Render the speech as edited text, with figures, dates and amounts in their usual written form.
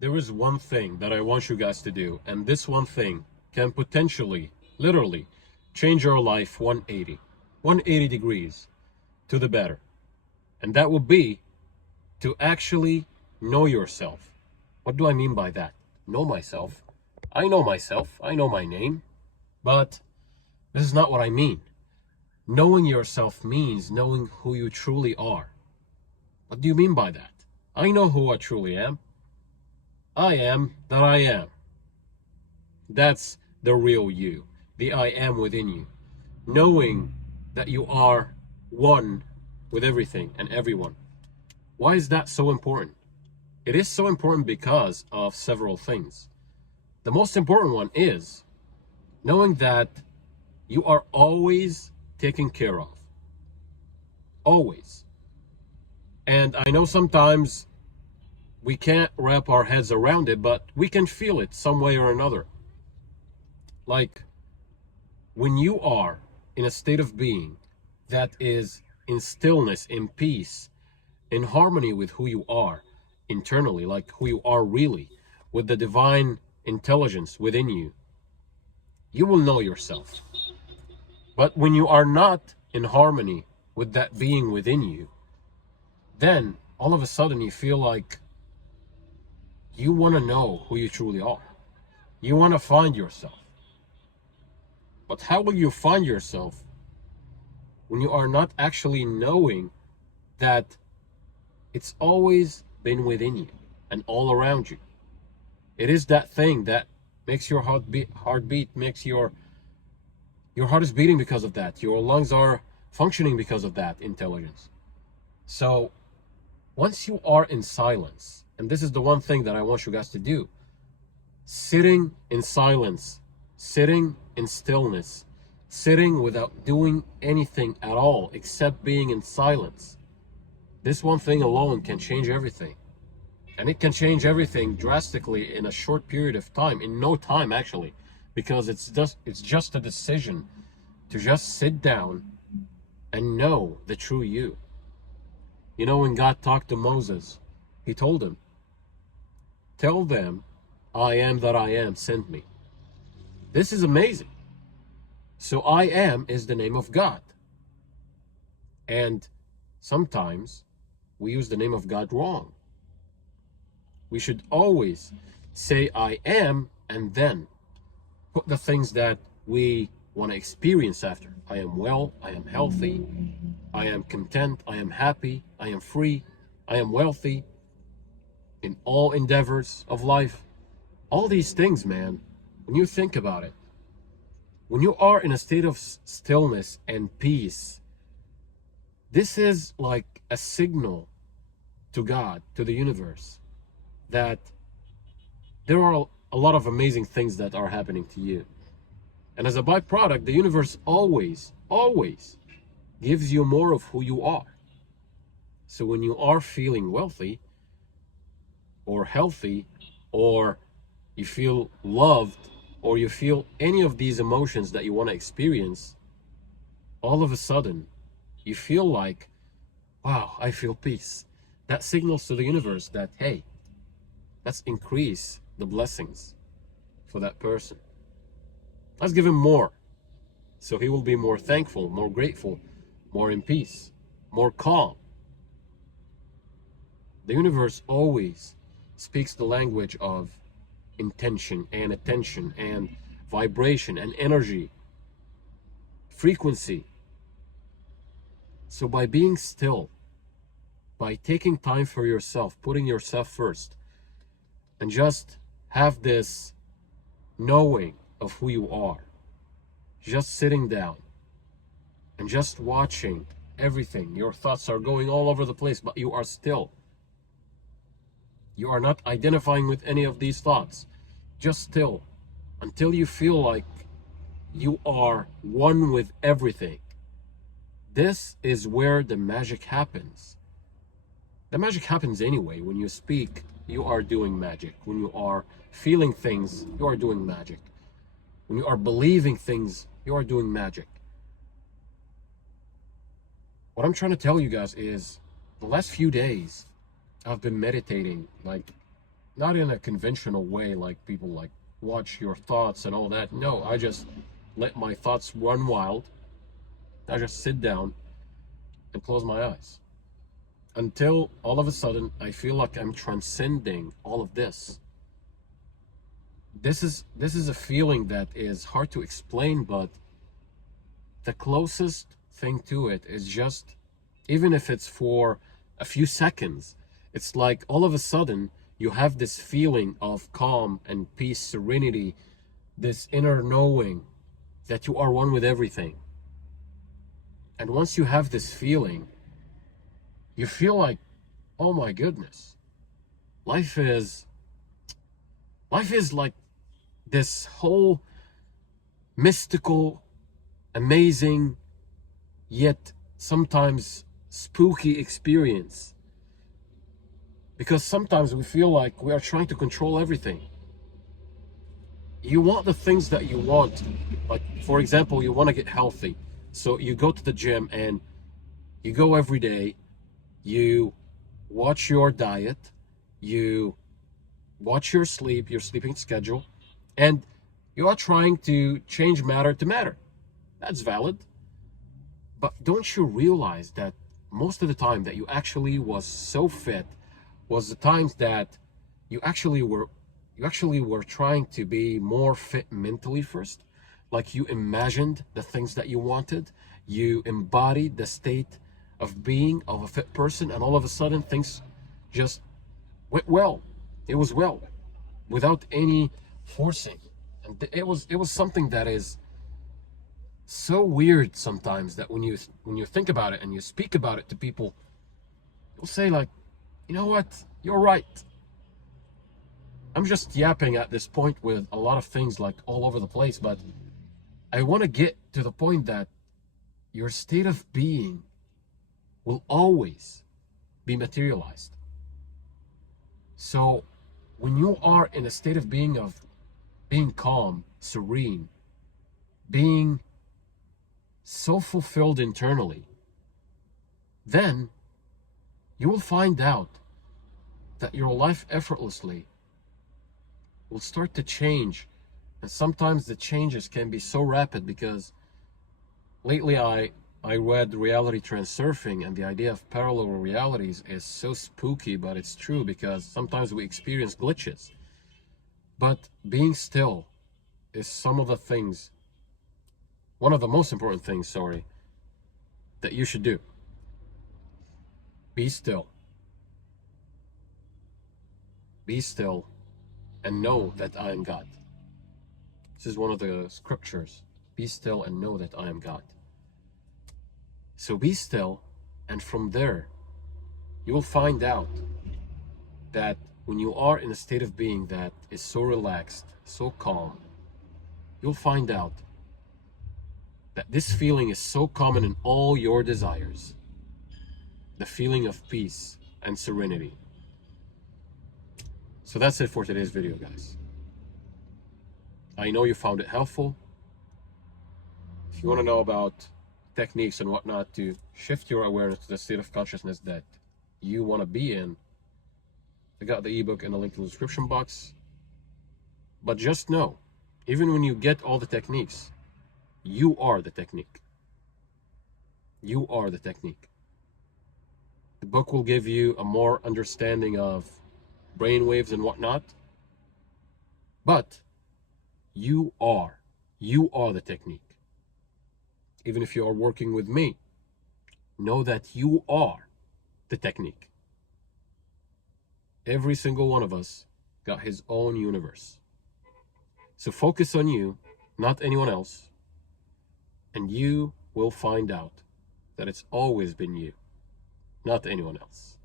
There is one thing that I want you guys to do, and this one thing can potentially, literally, change your life 180 degrees to the better. And that will be to actually know yourself. What do I mean by that? Know myself. I know myself. I know my name. But this is not what I mean. Knowing yourself means knowing who you truly are. What do you mean by that? I know who I truly am. I am that I am. That's the real you, the I am within you. Knowing that you are one with everything and everyone. Why is that so important? It is so important because of several things. The most important one is knowing that you are always taken care of. Always. And I know sometimes we can't wrap our heads around it, but we can feel it some way or another. Like when you are in a state of being that is in stillness, in peace, in harmony with who you are internally, like who you are really, with the divine intelligence within you, you will know yourself. But when you are not in harmony with that being within you, then all of a sudden you feel like you want to know who you truly are. You want to find yourself. But how will you find yourself when you are not actually knowing that it's always been within you and all around you? It is that thing that makes your heartbeat makes your heart is beating because of that. Your lungs are functioning because of that intelligence. So once you are in silence, and this is the one thing that I want you guys to do, sitting in silence, sitting in stillness, sitting without doing anything at all except being in silence. This one thing alone can change everything. And it can change everything drastically in a short period of time, in no time actually, because it's just a decision to just sit down and know the true you. You know, when God talked to Moses, he told him, "Tell them, I am that I am sent me." This is amazing. So I am is the name of God. And sometimes we use the name of God wrong. We should always say I am and then put the things that we want to experience after. I am well, I am healthy, I am content, I am happy, I am free, I am wealthy in all endeavors of life. All these things, man, when you think about it, when you are in a state of stillness and peace, this is like a signal to God, to the universe, that there are a lot of amazing things that are happening to you. And as a byproduct, the universe always gives you more of who you are. So when you are feeling wealthy or healthy, or you feel loved, or you feel any of these emotions that you want to experience, all of a sudden you feel like, wow, I feel peace. That signals to the universe that, hey, let's increase the blessings for that person. Let's give him more, so he will be more thankful, more grateful, more in peace, more calm. The universe always speaks the language of intention and attention and vibration and energy, frequency. So by being still, by taking time for yourself, putting yourself first, and just have this knowing of who you are, just sitting down and just watching everything. Your thoughts are going all over the place, but you are still. You are not identifying with any of these thoughts. Just still until you feel like you are one with everything. This is where the magic happens. The magic happens anyway. When you speak, you are doing magic. When you are feeling things, you are doing magic. When you are believing things, you are doing magic. What I'm trying to tell you guys is, the last few days, I've been meditating like not in a conventional way like people like watch your thoughts and all that. No, I just let my thoughts run wild. I just sit down and close my eyes until all of a sudden I feel like I'm transcending all of this. This is a feeling that is hard to explain, but the closest thing to it is just, even if it's for a few seconds, it's like all of a sudden you have this feeling of calm and peace, serenity, this inner knowing that you are one with everything. And once you have this feeling, you feel like, oh my goodness, life is like this whole mystical, amazing, yet sometimes spooky experience. Because sometimes we feel like we are trying to control everything. You want the things that you want. Like, for example, you want to get healthy. So you go to the gym and you go every day. You watch your diet. You watch your sleep, your sleeping schedule. And you are trying to change matter to matter. That's valid. But don't you realize that most of the time that you actually was so fit was the times that you actually were trying to be more fit mentally first? Like, you imagined the things that you wanted, you embodied the state of being of a fit person, and all of a sudden things just went well. It was well, without any forcing. And it was something that is so weird sometimes, that when you think about it and you speak about it to people, you'll say like, you know what, you're right. I'm just yapping at this point with a lot of things like all over the place, but I want to get to the point that your state of being will always be materialized. So when you are in a state of being calm, serene, being so fulfilled internally, then you will find out that your life effortlessly will start to change. And sometimes the changes can be so rapid, because lately I read Reality Transurfing, and the idea of parallel realities is so spooky, but it's true, because sometimes we experience glitches. But being still is one of the most important things, that you should do. Be still. Be still and know that I am God. This is one of the scriptures. Be still and know that I am God. So be still, and from there, you will find out that when you are in a state of being that is so relaxed, so calm, you'll find out that this feeling is so common in all your desires. The feeling of peace and serenity. So that's it for today's video, guys. I know you found it helpful. If you want to know about techniques and whatnot to shift your awareness to the state of consciousness that you want to be in, I got the ebook in the link in the description box. But just know, even when you get all the techniques, you are the technique. You are the technique. The book will give you a more understanding of brain waves and whatnot, but you are the technique. Even if you are working with me, know that you are the technique. Every single one of us got his own universe. So focus on you, not anyone else, and you will find out that it's always been you, not anyone else.